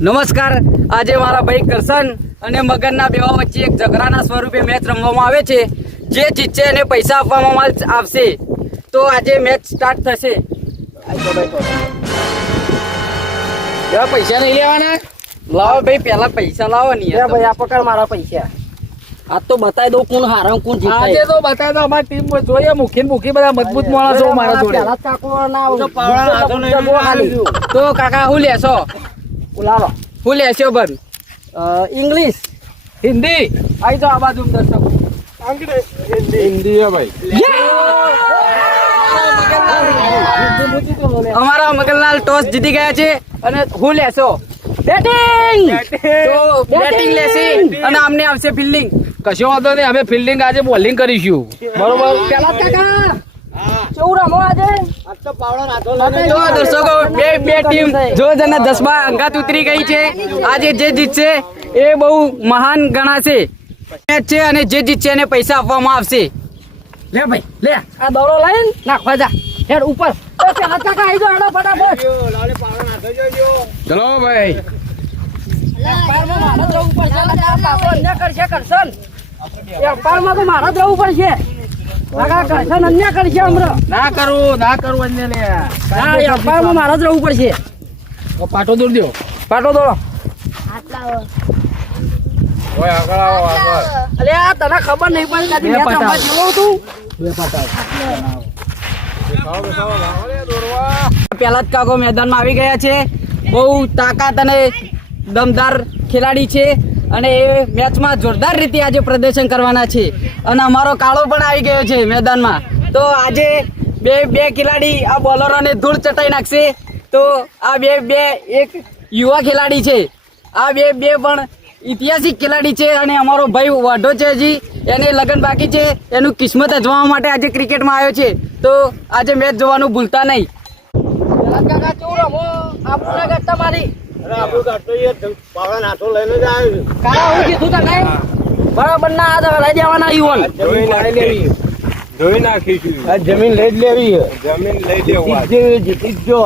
નમસ્કાર. આજે મારા ભાઈ કરશન અને મગનના બેવા વચ્ચે એક ઝઘડાના સ્વરૂપે મેચ રમવામાં આવે છે. જે જીતશે એને પૈસા આપવામાં આવશે. તો આજે મેચ સ્ટાર્ટ થશે. પૈસા નહીં લેવાના? લાવો ભાઈ, પહેલા પૈસા લાવો ને ભાઈ. આ પકડ મારા પૈસા. આ તો બતાવી દઉં કોણ હારા કોણ જીતે. આજે તો બતાવી દો અમારી ટીમ જોઈએ. મુખી બધા મજબૂત માણસો મારા જોડે. પહેલા કાકો ના તો કાકા શું લેશો? લાવો. શું લેશો? બંધ ઇંગ્લિશ હિન્દી આવી જાઓ આ બાજુ દર્શકો. હિન્દી હે ભાઈ. અમારા મગનલાલ ટોસ જીતી ગયા છે અને હું લેશો? બેટિંગ. તો બેટિંગ લેશે અને અમને આવશે ફિલ્ડિંગ. કશો વાંધો નહીં, અમે ફિલ્ડિંગ આજે બોલિંગ કરીશું. બરોબર. પેલા કાકા કેવું રમો આજે? તો દર્શકો બે ટીમ જો જણા 10 અંગાત ઉતરી ગઈ છે. આજે જે જીતશે એ બહુ મહાન ગણાશે મેચ છે અને જે જીતશે એને પૈસા આપવામાં આવશે. લે ભાઈ લે, આ દોડો લઈને નાખવા જા હેડ ઉપર. તો પેલા કાકા આવી જાઓ ફટાફટ. ચલો ભાઈ. પારમાં મારા જવું પડશે. પાપો અન્ય કરશે કરશન. એ પારમાં તો મારા જવું પડશે. કાકા કરશન અન્ય કરશે હમણાં. ના કરું અન્ય લે. હા, એ પારમાં મારા જ રહેવું પડશે. પાટો દોર દો. પાટો દોડો. ઓય આગળ આવો આગળ. અલે આ તને ખબર નહીં પડી કાજી મેચ રમવા જેવો તું. બે પાટા. પહેલા જ કાકો મેદાનમાં આવી ગયા છે. બહુ તાકાત અને દમદાર ખેલાડી છે અને એ મેચમાં જોરદાર રીતે આજે પ્રદર્શન કરવાના છે. અને અમારો કાળો પણ આવી ગયો છે મેદાનમાં. તો આજે બે ખેલાડી આ બોલરોને ધૂળ ચટાઈ નાખશે. તો આ બે એક યુવા ખેલાડી છે. આ બે પણ ઐતિહાસિક ખેલાડી છે અને અમારો ભાઈ વાઢો છે, હજી એને લગ્ન બાકી છે. એનું કિસ્મત અજમાવવા માટે આજે ક્રિકેટમાં આવ્યો છે. તો આજે મેચ જોવાનું ભૂલતા નહીં. કાકા કેવું રમો? આપણને કરતા મારી કાકા હું કીધું તને બરાબર ના આ લઈ દેવાના યુવાન. જોઈ નાખીશું. જમીન લઈ જ લેવી. જમીન લઈ દેવું. જીતી જ જો.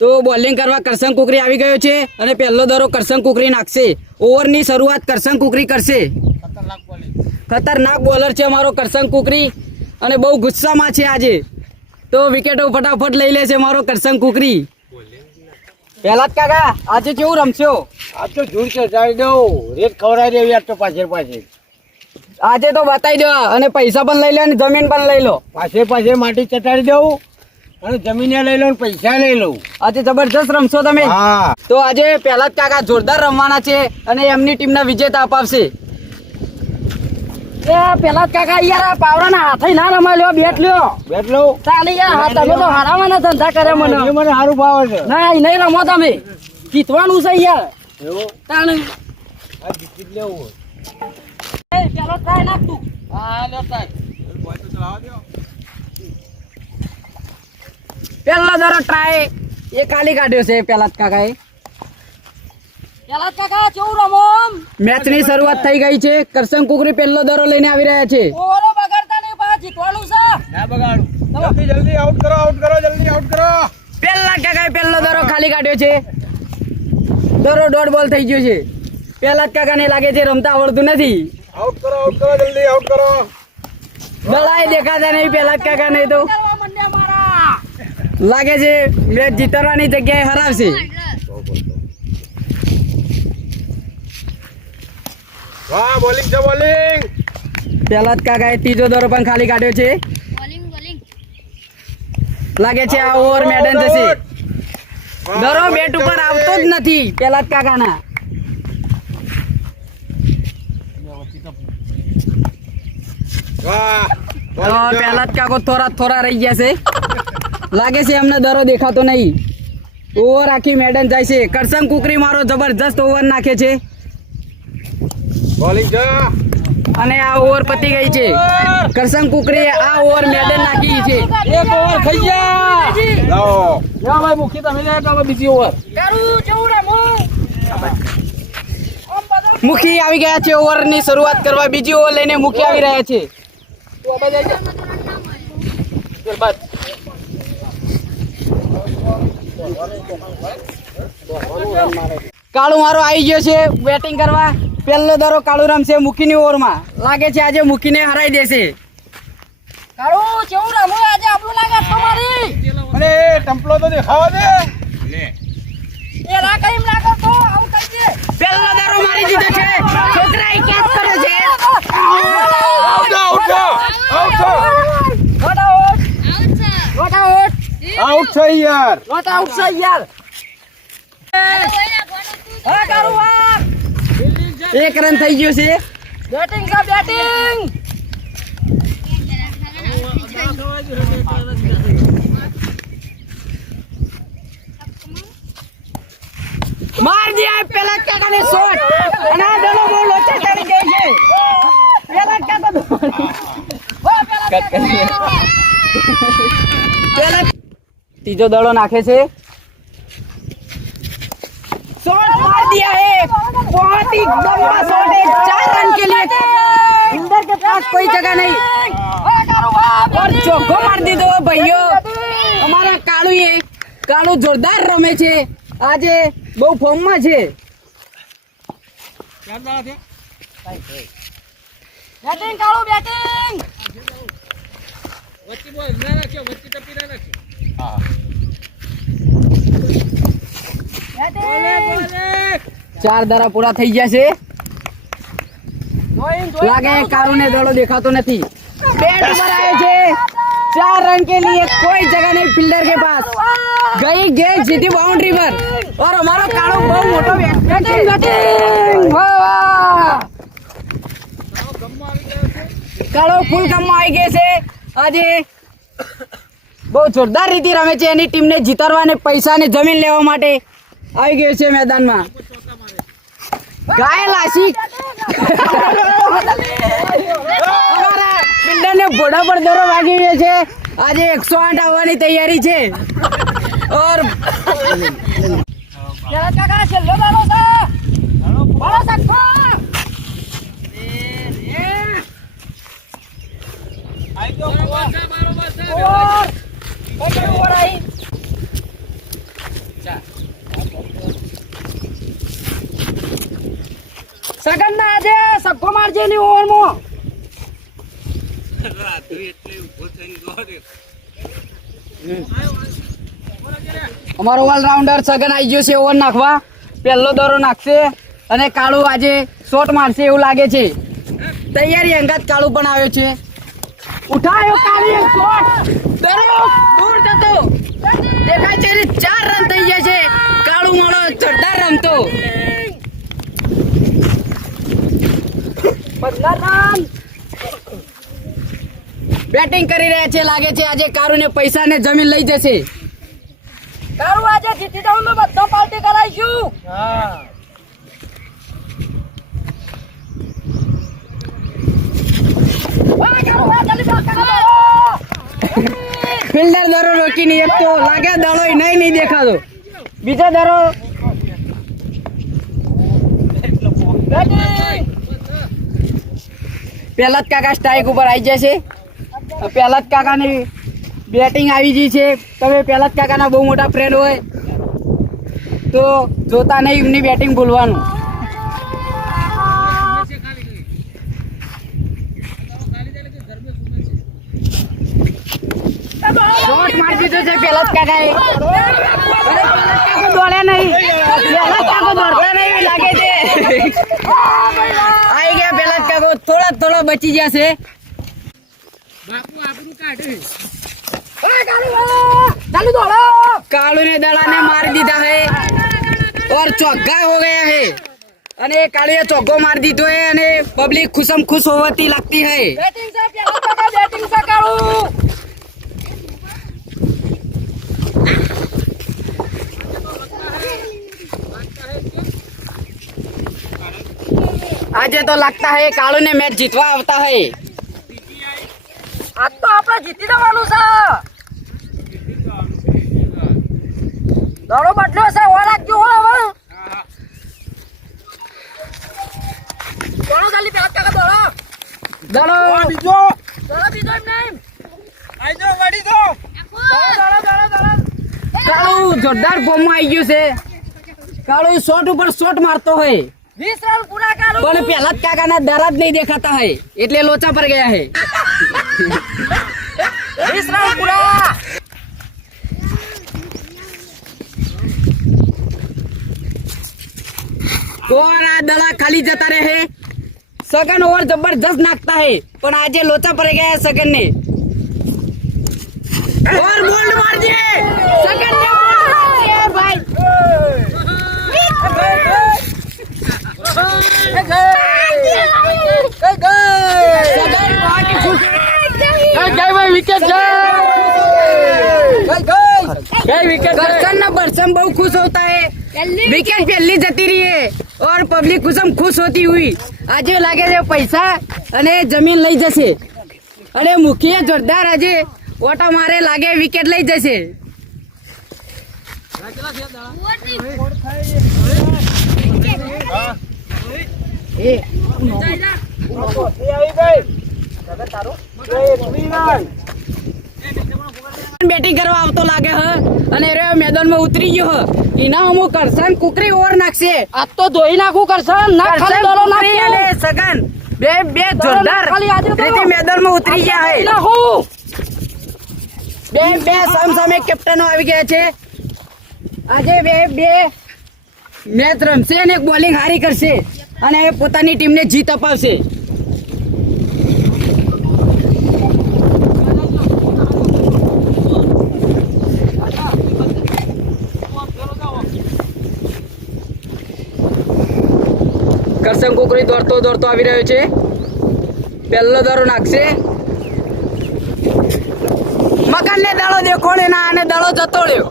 તો બોલિંગ કરવા કરશન કુકરી આવી ગયો છે અને પહેલો દરો કરશન કુકરી નાખશે. ઓવરની શરૂઆત કરશન કુકરી કરશે. ખતરનાક બોલર છે અમારો કરશન કુકરી અને બહુ ગુસ્સામાં છે આજે. તો વિકેટો ફટાફટ લઈ લે છે મારો કરશન કુકરી. પહેલા જ કાકા આજે કેવું રમશો? આ તો જૂર ચડાવી દઉં. રેત ખવડાવી દેવી. આ તો પાછળ આજે તો બતાવી દો અને પૈસા પણ લઈ લો અને જમીન પણ લઈ લો. પાછળ માટી ચટાડી દઉં અને જમીને લઈ લઉં, પૈસા લઈ લઉં. આજે જબરજસ્ત રમશો તમે. હા. તો આજે પહેલા જ કાકા જોરદાર રમવાના છે અને એમની ટીમના વિજેતા અપાવશે. એ પેલા જ કાકા યાર પાવડાના હાથે ના રમાય લ્યો. બેટ લ્યો. બેટ લઉં. ચાલી યાર હા, તમે તો હારાવાના ધંધા કરે મને. મને સારું ભાવે છે. ના એ નહીં રમો તમે. જીતવાનું છે યાર. તાણ આ જીતી જ લેવું. પેલો ટ્રાય નાખ તું. પહેલો દરો ટ્રાય એ કાલી કાઢ્યો છે પહેલા જ કાકાએ. પેલા જ કાકા કેવું રમો? મેચની શરૂઆત થઈ ગઈ છે. કરશન કુકરી પહેલો દરો લઈને આવી રહ્યા છે. ઓવરો બગાડતા નહીં, પાછા જીતવાનું છે. ના બગાડું. જલ્દી આઉટ કરો. જલ્દી આઉટ કરો. પહેલા જ કાકાએ પહેલો દરો ખાલી કાઢ્યો છે. દરો ડોટ બોલ થઈ ગયો છે. પહેલા જ કાકાને લાગે છે રમતા આવડતું નથી. આઉટ કરો. જલ્દી આઉટ કરો. દડાએ દેખાતા નહીં પહેલા જ કાકા નહીં. તો કરવા માંડ્યા મારા. લાગે છે મેચ જીતવાની જગ્યાએ હરાવશે. વાહ, બોલિંગ છે બોલિંગ. પહેલા જ કાકાએ ત્રીજો દરો પણ ખાલી કાઢ્યો છે. લાગે છે આ ઓવર મેડન જશે. દરો બેટ ઉપર આવતો જ નથી પહેલા જ કાકાના. વાહ. તો પહેલા જ કાકો થોડા રહી ગયા છે. લાગે છે એમને દરો દેખાતો નહીં. ઓવર આખી મેડન જાય છે. કરશન કુકરી મારો જબરજસ્ત ઓવર નાખે છે બોલિંગ છે. અને આ ઓવર પતી ગઈ છે. કરશન કુકરી આ ઓવર મેડન નાખી છે. એક ઓવર ખાઈ ગયા. લાવો. જા ભાઈ મુખી તમે લે તો બીજી ઓવર. કરું કેવું રમો? મુખી આવી ગયા છે ઓવરની શરૂઆત કરવા. બીજી ઓવર લઈને મુખી આવી રહ્યા છે. કાળુ મારો આવી ગયો છે બેટિંગ કરવા. પહેલો દરો કાળુ રમશે મૂકીની ઓવરમાં. લાગે છે આજે મૂકીને હરાઈ દેશે. કાળુ કેવું રમવું આજે આપણું લાગે તમારી અરે ટમ્પલો તો દેખાવા દે. એ લાગે એમ લાગે તો આવું કરી દે. પહેલો દરો મારી દીધો છે. છોકરા કેચ કરે છે. Out out out not out not out out છે યાર. નોટ આઉટ છે યાર. હા કાળુ વાહ 1 રન થઈ ગયો છે. બેટિંગ છે બેટિંગ. માર દિયા પેલા કાકાને શોટ. અને આ દડો બહુ લોચે ચડી ગઈ છે. પેલા કાકા પેલા ત્રીજો દડો નાખે છે. शॉट मार दिया है. बहुत ही लंबा शॉट है. 4 रन के लिए इंदर के पास कोई जगह नहीं और चौको मार दी दो भाइयों. हमारा कालू जोरदार रमे છે. આજે બહુ ફોર્મ માં છે. બેટિંગ કાળુ બેટિંગ. વચ્ચે બોલ ના નાખ્યો, વચ્ચે ટપી ના નાખ્યો. હા બેટિંગ 4 દરા પૂરા થઈ ગયા છે. લાગે કાળુને દડો દેખાતો નથી. બેટ ઉપર આવે છે. 4 रन के लिए कोई जगह नहीं फील्डर के पास. गई गेंद सीधी बाउंड्री पर और हमारा काळू बहुत मोटो बैटिंग बैटिंग वाह वाह. કાળો ફૂલ ગમમાં આવી ગયો છે. આજે બહુ જોરદાર રીતે રમે છે. એની ટીમને જીતાડવા અને પૈસાને જમીન લેવા માટે આવી ગયો છે મેદાનમાં. ઘાયલ આશિક અમારા ફિલ્ડરને ઘોડા પર દરો વાગી ગયો છે. આજે 108 આવવાની તૈયારી છે. ઓર પેલા કાકા છેલ્લો બાલો છે. બાલો સખો. આઈ તો બરોબર છે. ઓવર. ઓવર આઈ. સગન ના આજે સખો મારજે ની ઓવરમાં. અમારો ઓલરાઉન્ડર સગન આવી ગયો છે ઓવર નાખવા. પહેલો દરો નાખશે અને કાળુ આજે શોટ મારશે એવું લાગે છે. તૈયારી અંગાત કાળુ પણ આવ્યો છે. ઉઠાયો કાળુ એક શોટ. દરો દૂર જતો દેખાય છે. 4 રન થઈ ગયા છે. કાળુ માળો જોરદાર રમતો. 15 રન. બેટિંગ કરી રહ્યા છે. લાગે છે આજે કાળુને પૈસાને જમીન લઈ જશે. કાળુ આજે જીતી જાવ તો બધા પાર્ટી કરાઈશું. હા વાહ કાળુ વાહ જલ્દી બાલ કાકા. ફિલ્ડર દરો રોકીને એક તો લાગે દડો નહીં દેખાતો. બીજો દરો બેટિંગ. પહેલા જ કાકા સ્ટ્રાઇક ઉપર આવી જાય છે. પહેલા જ કાકાની બેટિંગ આવી ગઈ છે. તમે પહેલા જ કાકાના બહુ મોટા ફ્રેન્ડ હોય તો જોતા નહીં એમની બેટિંગ ભૂલવાનું. શોટ મારી દીધો છે પહેલા જ કાકાએ. અરે પહેલા જ કાકો દોડ્યા નહીં. પહેલા જ કાકો દોડતા નહીં લાગે છે. આવી ગયા પહેલા જ કાકો. થોડા બચી ગયા છે. વાહ કાળુ વાહ ચાલુ દોડો. कालू ने दड़ा ने मार दीदा है और चौका हो गया है. અને કાળુએ ચોગ્ગો માર દીધો है અને પબ્લિક ખુશમ ખુશ હોવાતી લાગતી है. બેટિંગ છે પેલા કાકા બેટિંગ છે કાળુ. આજે તો लगता है कालू ने मैच जीतवा આવતા है. આજ તો આપણે જીતી જવાનું છે. દડો બદલ્યો છે. ઓર રાખજો હો હવે. દડો જલ્દી પેલા કાકા દડો. દડો બીજો દડો બીજો એમ નહીં. આઈ જો વાડી દો. દડો દડો દડો દડો. કાળું જોરદાર ફોર્મમાં આવી ગયું છે. કાળું શોટ ઉપર શોટ મારતો હોય 20 રન પૂરા કરું. પણ પેલા જ કાકાના દરા જ નહીં દેખાતા હોય એટલે લોચા પર ગયા હે. 20 રન પૂરા. કોણ આ દડા ખાલી જતા રહે હે. સગન ઓવર જબરજસ્ત નાખતા હે પણ આજે લોચા પર ગયા સગન ને. ઓર બોલ્ડ મારજે સગન ને બોલ્ડ મારજે ભાઈ. बरसम बहुत खुश होता है विकेट पहली जती रही है और पब्लिक कुसम खुश होती हुई આજે લાગે છે પૈસા અને જમીન લઈ જશે અને મુખીએ જોરદાર આજે ઓટા મારે લાગે વિકેટ લઈ જશે. બેટિંગ કરવા આવતો લાગે હ અને રે મેદાનમાં ઉતરી ગયો હ એના અમુક કરશન કુકરી ઓવર નાખશે. આ તો ધોઈ નાખું કરશન ના ખાલી દોરો કુકરી અને નાખી સગન બે જોરદાર ખાલી આજે તો રીતે મેદાનમાં ઉતરી ગયા હે. નાખું. બે સામસામે કેપ્ટનો આવી ગયા છે. આજે બે મેચ રમશે અને બોલિંગ હારી કરશે અને પોતાની ટીમને જીત અપાવશે. કરસન કુકરી દોડતો આવી રહ્યો છે. પહેલો દડો નાખશે. મકાન ને દડો દેખો ને ના અને દડો જતો રહ્યો.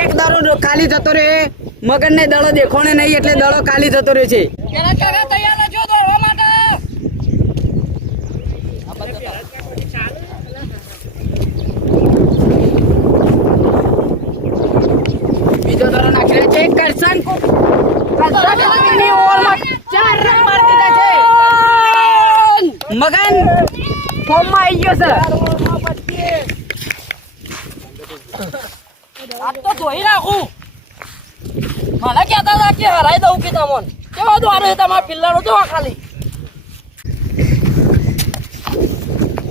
એક દડો ખાલી જતો રહ્યો. મગન ને દડો દેખો ને નહીં એટલે દડો ખાલી જતો રહ્યો છે. પેલા કાકા તૈયાર રહેજો દોડવા માટે. બીજો દડો નાખી રહ્યો છે. કરસન કુકરી ઓવરમાં 4 રન મારી દીધા છે. મગન ફોર્મમાં આવી ગયો છે. આ તો ધોઈ નાખું. મને કહેતા હતા કે હરાઈ દઉં કે તમોન કેવા દોડે તમારા પિલ્લાનો જો ખાલી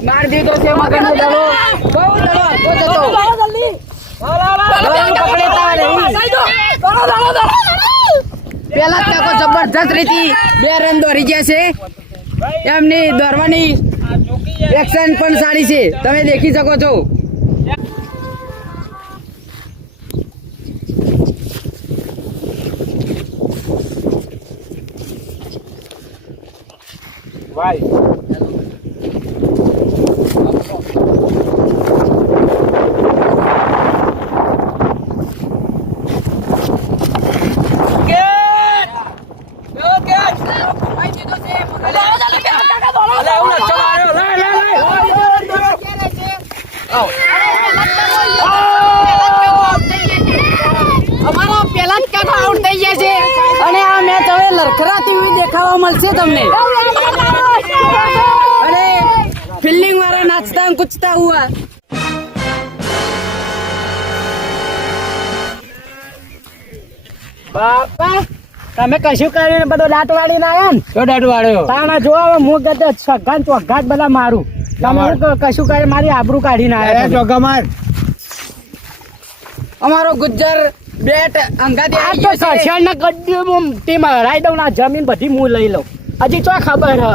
માર દીધો છે મગન નો દડો. બહુ દડો હતો જતો. જલ્દી દડો પકડેતા નહીં. પેલા જ તકો જબરજસ્ત રીતે 2 રન દોરી ગયા છે. એમની દોરવાની એક્શન પણ સારી છે તમે દેખી શકો છો. ભાઈ અમારો પેલા જ કાકા આઉટ થઈ ગયા છે અને આ મેચ હવે લડખડાતી હુઈ દેખાવા મળશે તમને. અને ફિલ્ડિંગ વાળા નાચતા કૂદતા હુઆ. બાપા તમે કશું કરીને બધો દાંત વાળી ના આવ્યા ને તો દાટ વાળ્યો તાણા જો હવે હું ગતે સગાન ચોઘાટ બધા મારું તમે હું કશું કરી મારી આબરૂ કાઢીને આવ્યા તમે. ચોગા માર અમારો ગુજ્જર બેટ અંગાથી આ આવી તો ગયો છે. કરશનના ગઢ ટીમ હરાઈ દઉં ના જમીન બધી હું લઈ લઉં હજી તો ખબર હ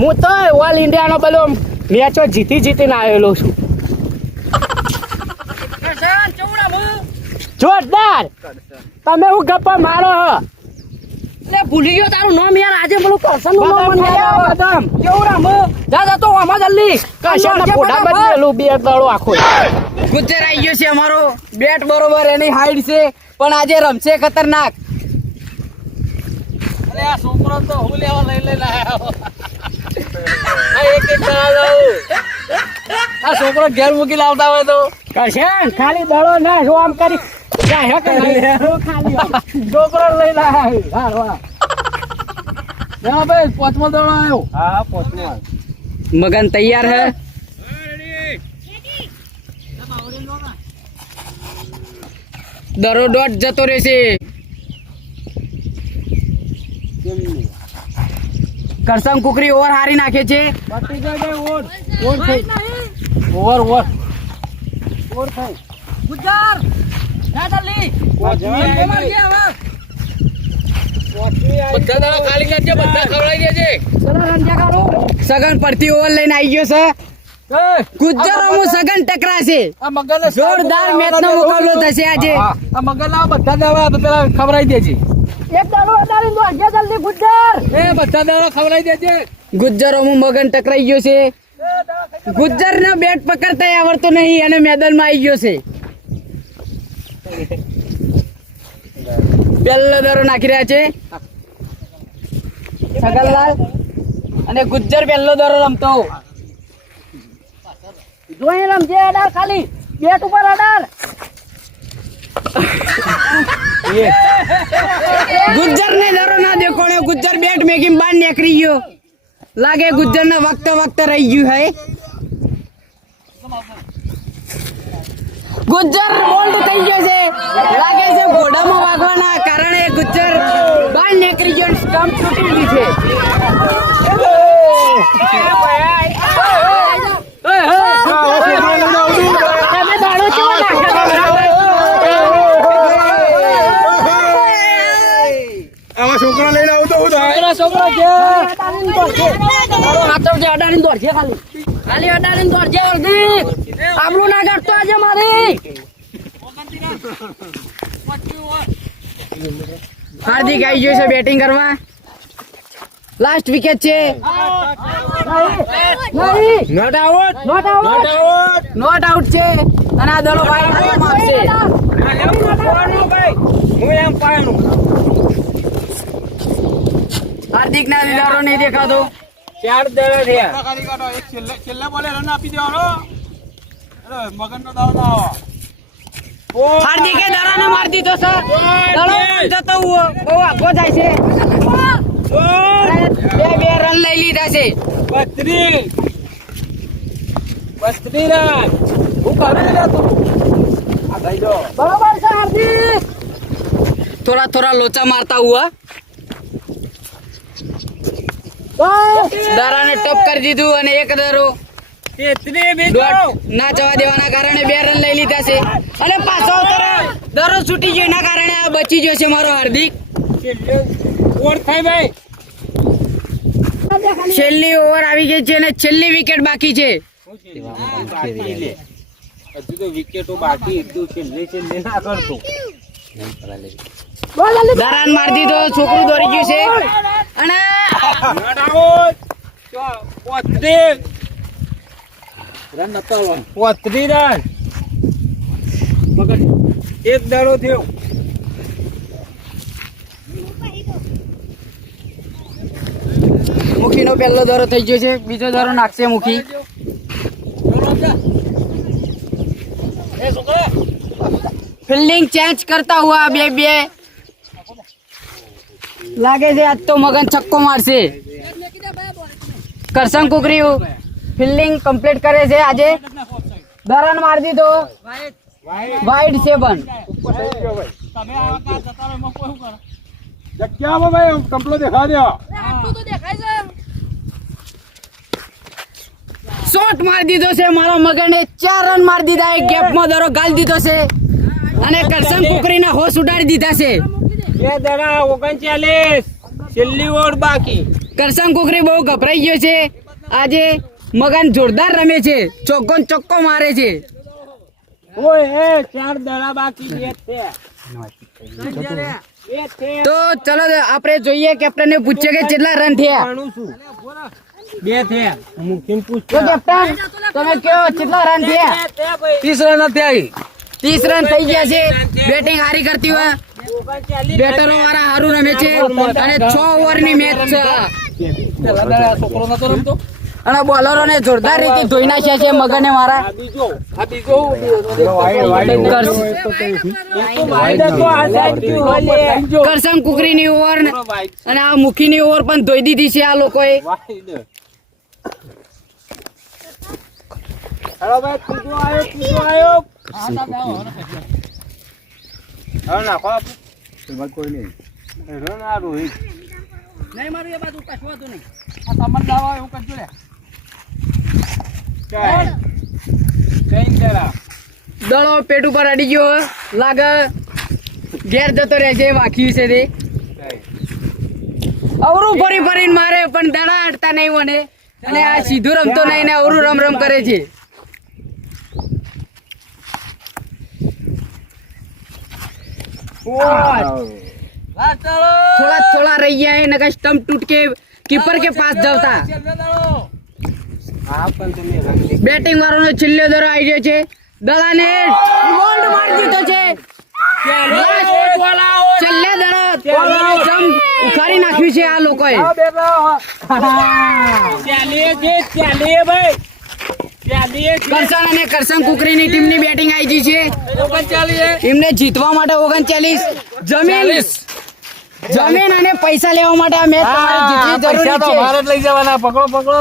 હું તો ઓલ ઇન્ડિયાનો પેલો મેચો જીતીને આવેલો છું. જોરદાર તમે હું ગપ્પા મારો હ એટલે ભૂલી ગયો તારું નામ યાર. આજે પેલું કરશન નું નામ મને યાદ આવે. બદામ કેવું રામ જા જા તો આમાં જલ્દી કરશનના ફોટા બદલેલું બે દડો આખો ગુજ્જર આવી ગયો છે અમારો. બેટ બરોબર એની હાઈટ છે પણ આજે રમશે ખતરનાક. અરે આ છોકરો તો હું લેવા લઈને આવ્યો. આ એક કરા દઉં. આ છોકરો ઘેર મૂકી લાવતા હોય તો કરશન ખાલી દડો ના જો આમ કરી જાય કે નહીં ખાલી છોકરો લઈને આવ્યો. હા વાહ ના ભાઈ પાંચમો દડો આવ્યો. હા પોચનો મગન તૈયાર હે. દરો દોઢ જતો રહેશે. કરસન કુકરી ઓવર હારી નાખે છે. પતી જાય ભાઈ, ઓર થઈ. ઓવર થઈ. ગુજ્જર ના ચાલી બધા દાડા ખાલી કરજે, બધા ખવડાવી દેજે. ચલો રંજ્યા કાઢો. સગન પડતી ઓવર લઈને આવી ગયો છે. ગુજ્જરોમાં સગન ટકરાશે. આ મગરને જોરદાર મેચનો મુકાબલો થશે આજે. આ મગરના બધા દાડા તો પેલા ખવડાવી દેજે. એક દાડો અડાડીને દોડજે જલ્દી ગુજ્જર. એ બધા દાડા ખવડાવી દેજે. ગુજ્જરોમાં મગન ટકરાઈ ગયો છે. ગુજ્જરને બેટ પકડતા આવડતો નહીં અને મેદાનમાં આવી ગયો છે. પહેલો દરો નાખી રહ્યા છે સગનલાલ અને ગુજ્જર પહેલો દરો રમતો. જોઈ રમજે અડાર ખાલી બેટ ઉપર અડાર. ગુજ્જર ને દરો ના દેખોણ્યો. ગુજ્જર બેટ મેકીને બહાર નીકળી ગયો. લાગે ગુજ્જર ને વખતે રહી ગયું હે. ગુજ્જર બોલ્ડ થઈ ગયો છે. લાગે છે ઘોડામાં વાગવાના કારણે ગુજ્જર બહાર નીકળી ગયો. સ્ટમ્પ તૂટી ગયું છે. તમે દાડો કેવો નાખ્યો? આવા છોકરા લઈને આવતો હું તો છોકરો છે. અડાડીને દોડજે ખાલી ખાલી અડાડીને દોડજે વર્ધી. આબલું ના કાઢતો આજે મારી. હાર્દિક આવી ગયો છે બેટિંગ કરવા. લાસ્ટ વિકેટ છે. નહીં not out. Not out. Not out છે અને આ દડો વાઈડ મારશે. હું એમ પાયનું. હાર્દિક ના દીદારો નહીં દેખાતો. 4 દડા થયા. હાર્દિકે દડાને મારી દીધો છે. દડો જતો બહુ આગો જાય છે. બે રન લઈ લીધા છે. 32 રન. હું કાઢી લે તું. આ ભાઈ જો. બરોબર છે હાર્દિક. થોડા લોચા મારતા હુઆ. દરાને ટપ કરી દીધું અને એક દરો 33 દોઢ ના જવા દેવાના કારણે 2 રન લઈ લીધા છે અને પાછો દરો છૂટી ગયો એના કારણે આ બચી ગયો છે મારો હાર્દિક. ઓવર થાય ભાઈ. છેલ્લી ઓવર આવી ગઈ છે અને છેલ્લી વિકેટ બાકી છે. હજુ તો વિકેટો બાકી એટલું છેલ્લે ના કરતો. દરાન મારી દીધો. છોકરું દોરી ગયું છે અને નોટ આઉટ. 32 રન નતો. 32 રન. એક દડો થયો. મુખીનો પહેલો દરો થઈ ગયો છે. બીજો દરો નાખશે મુખી. ફિલ્ડિંગ ચેન્જ કરતા હુઆ બે લાગે છે આજ તો મગન છક્કો મારશે. કરસન કુકરી ફિલ્ડિંગ કમ્પ્લીટ કરે છે આજે. દરાન મારી દીધો. વાઇડ છે પણ જગ્યામાં ભાઈ કમ્પ્લો દેખા દો. શોટ મારી દીધો છે મારો મગને. 4 રન મારી દીધા. એક ગેપમાં દરો ગાળી દીધો છે અને કરસન કુકરીના હોશ ઉડાડી દીધા છે. 2 દડા 39. છેલ્લી ઓવર બાકી. કરસન કુકરી બહુ ગભરાઈ ગયો છે આજે. મગન જોરદાર રમે છે. ચોક્કો મારે છે. ઓય 4 દડા બાકી. 2 થયા. તો ચલો આપણે જોઈએ કેપ્ટન ને પૂછીએ કે કેટલા રન થયા. 2 થયા. મુખીન પૂછ. તો કેપ્ટન તમે કયો કેટલા રન થયા. 30 રન થયા. 30 રન થઈ ગયા છે. બેટિંગ હારી કરતી હોય. બેટરો વાળા સારું રમે છે અને 6 ઓવરની મેચ છે પેલા દાડા છોકરો નતો રમતો. અને બોલરોને જોરદાર રીતે ધોઈ નાખ્યા છે મગને મારા. આ બીજો કરસન કુકરીની ઓવર અને આ મુખીની ઓવર પણ ધોઈ દીધી છે આ લોકોએ. હેલો ભાઈ, ત્રીજો આયો. હવે નાખો આપણે કોઈ નહીં આ રોહિત નહીં મારું એ બાજુ કશું હતું નહીં. આ સામાન લાવો એવું કરજો લે ચાલ કઈ જરા દડો પેટ ઉપર અડી ગયો લાગે ઘેર જતો રહે છે વાખ્યું છે તે અવરું ફરી ફરીને મારે પણ દડા અડતા નહીં મને અને આ સીધું રમતો નહીં ને અવરું રમ રમ કરે છે. લાસ્ટ ચાલો થોડા થોડા રહી ગયા है नका स्टंप टूट के कीपर के पास जाता. છેલ્લે દાડો આ પણ તમે રંગલી બેટિંગ વાળાનો છેલ્લો દરો આવી ગયો છે. દડાને બોલ્ડ મારી દીધો છે. છેલ્લે દડો જમ ઉખાડી નાખ્યું છે આ લોકોએ. કરશન અને કરશન કુકરીની ટીમની બેટિંગ આવી ગઈ છે. 39 એમને જીતવા માટે 39 જમીન અને પૈસા લેવા માટે આ મેચ તમારે જીતવી પૈસા તો જરૂરી છે. ભારત લઈ જવાના પકડો પકડો